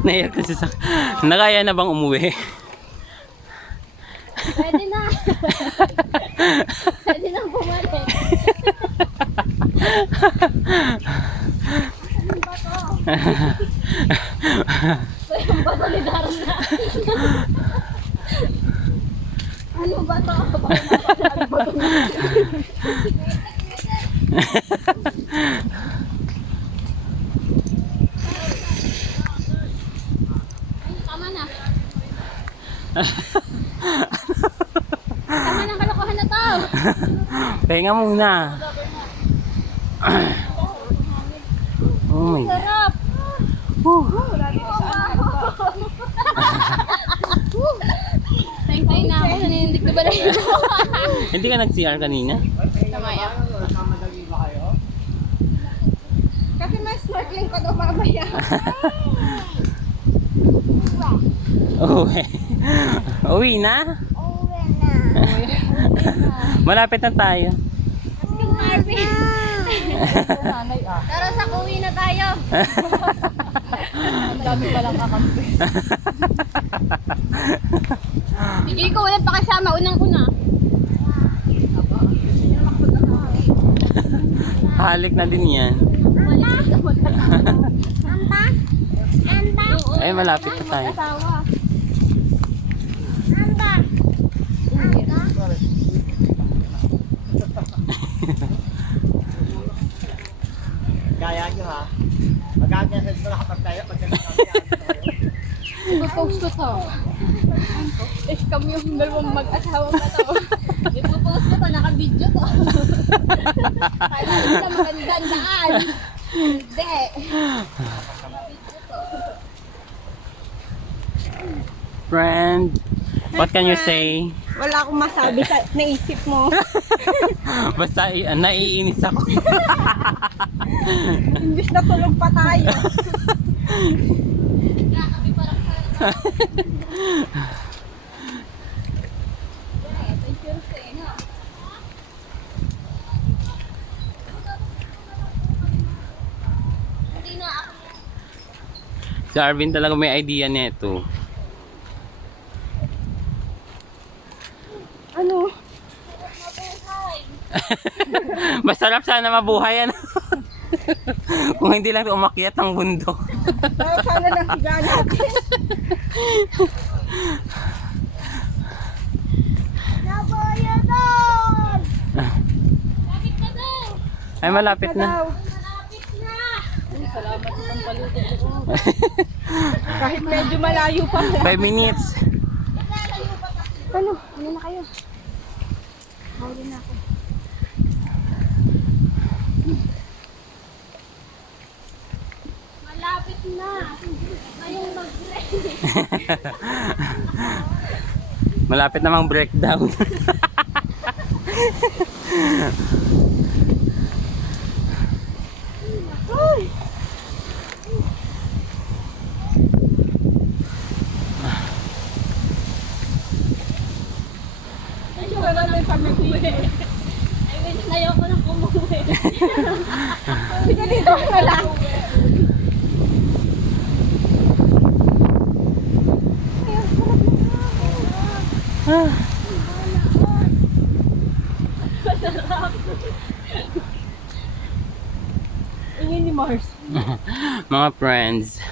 Naiyak kasi sa... Nakaya na bang umuwi? Pwede na. Pwede na bumalik. Anong ba to? So yung bato ni Darna. Ano ba to? Ano ba to? Tama na. Tama na, kalokohan na to. Pahinga muna. Oh my God. Sarap. Thank na ako sa ninindig na balay ko. Hindi ka nag-CR kanina? Kamaya. Kasi may snorkeling pa daw mamaya. Uwi. Uwi na? Uwi na. Malapit na tayo. Asking Marvin. Tara sa uwi na tayo. Ang dami palang kakampi. Sige ko, walang pakasama. Unang-una. Halik na din yan. Anta? Anta? Ay, malapit na tayo. Asawa. Anta? Anta? Gaya nyo ha. Mag-a-message mo na kapag tayo. Ipo-post ko to. Scam yung dalawang mag-asawa pa to. Ipo-post ko to, naka-video to. Kaya hindi na magandang daan. Hindi. Friend, what can you say? Wala akong masabi sa naisip mo. Basta naiinis ako. Imbis na tulog pa tayo. Kakabi parang hindi na ako. Si Arvin talaga may idea nito. Ano? Masarap sana mabuhay ano. Kung hindi lang umakyat ang bundok. Sana lang higa natin. Nabaya doon! Lapit na daw! Ay, malapit na. Malapit na! Salamat sa pampalutog ko. Kahit medyo malayo pa. 5 minutes. Ano? Ano na kayo? Hawli na ako. Malapit na. Ngayong mag-break. Malapit namang breakdown. Wala na yung pag-uwi. I wish na ayoko nang umuwi. Sige dito na lang. Ingin ni Mars. Mga friends,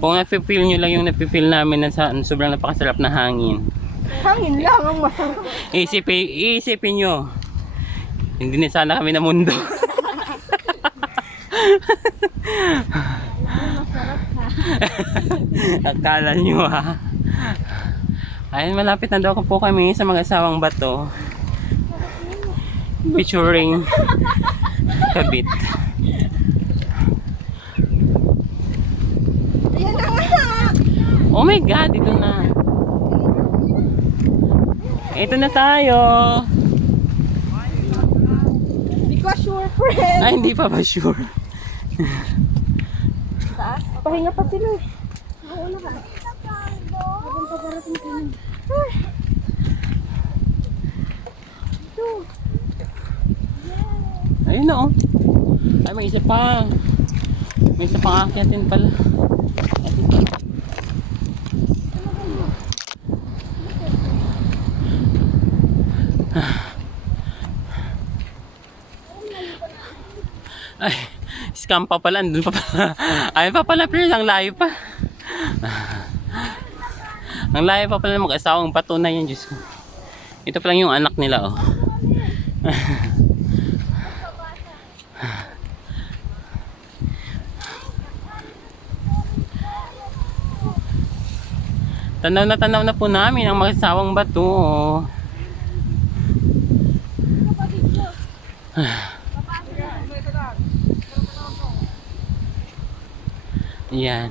kung nafe-feel nyo lang yung nafe-feel namin na sobrang napakasarap na hangin, Hangin lang ang masarap. isipin nyo, hindi na sana kami na mundo. Akala nyo ha. Ayun, malapit na daw po kami sa mag-asawang bato, featuring Kabit. Ayan na nga. Oh my God, ito na. Ito na tayo. Hindi ko sure, friend. Ay, hindi pa ba sure? Taas? Pahinga pa sila eh. Mauna ka. Habang pagkarating ka nun. Ayun na oh. Ay, may isa pa. May isa pang akyatin pala. Ay, scam pa pala. Andun pa pala. Ayun pa pala, pero ang layo pa. Ang layo pa pala mag-asawang patunay yan, Diyos ko. Ito pa lang yung anak nila, oh. Tanaw na po namin ang mag-asawang bato, oh. Yan.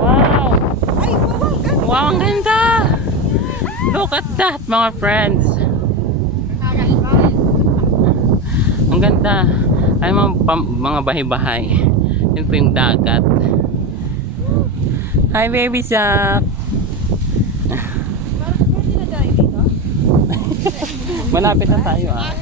Wow! Wow, ang ganda! Look at that, mga friends! Ang ganda! Ay, mga bahay-bahay. Yun po yung dagat. Hi, baby Zach! Malapit na tayo, ah.